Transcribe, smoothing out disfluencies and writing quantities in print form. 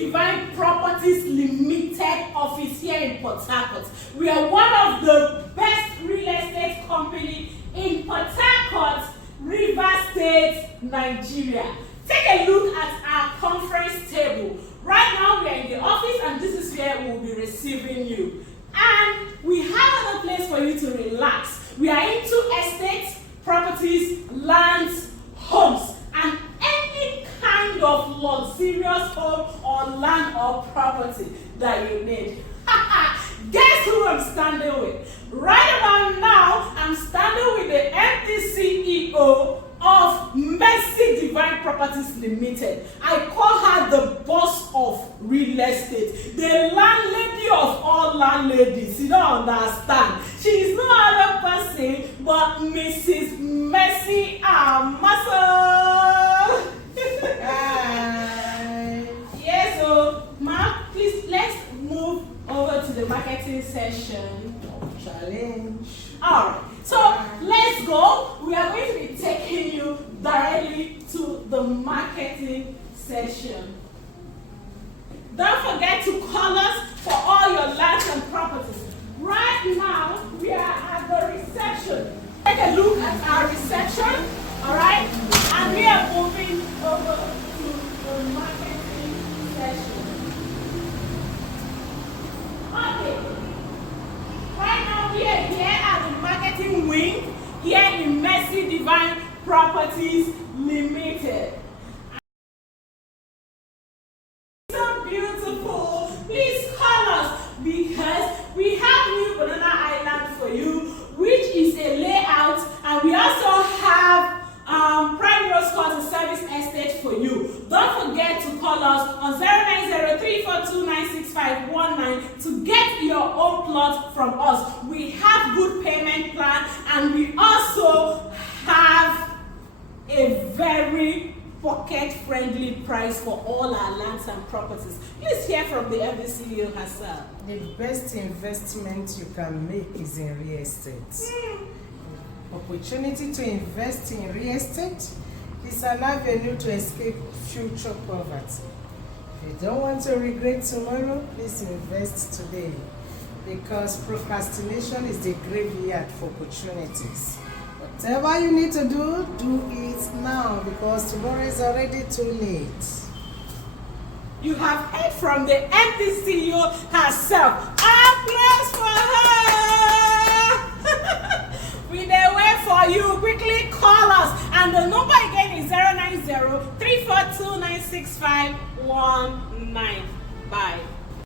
Divine Properties Limited office here in Port-Harcourt. We are one of the best real estate company in Port-Harcourt, River State, Nigeria. Take a look at our conference table. Right now we are in the office and this is where we will be receiving you. And we have another place for you to relax. We are into estates, properties, lands, homes, and any kind of luxurious home or land or property that you need. Guess who I'm standing with? Right about now, I'm standing with the MD CEO of Mercy Divine Properties Limited. I call her the boss of real estate, the landlady of all landladies. You don't understand. She is no other person but Mrs. Mercy Amaso. Hi. Yes, so ma, please let's move over to the marketing session. Challenge. Alright, so let's go. We are going to be taking you directly to the marketing session. Don't forget to call us for all your lands and properties. Right now, we are at the reception. Take a look at our reception, alright? And we are moving over to the marketing session. Okay. Right now we are here at the marketing wing here in Mercy Divine Properties Limited. So beautiful. Please call us because we have new Banana Highland for you, which is a layout, and we also have PrimeRose Court Service Estate for you. Don't forget to call us on 0903429651 to get your own plot from us. We have good payment plan and we also have a very pocket-friendly price for all our lands and properties. Please hear from the MDCEO herself. The best investment you can make is in real estate. Opportunity to invest in real estate is an avenue to escape future poverty. If you don't want to regret tomorrow, please invest today, because procrastination is the graveyard for opportunities. Whatever you need to do, do it now, because tomorrow is already too late. You have heard from the MDCEO herself. Applause for her! We dey wait for you. Quickly call us, and the number again is 090-342-96519.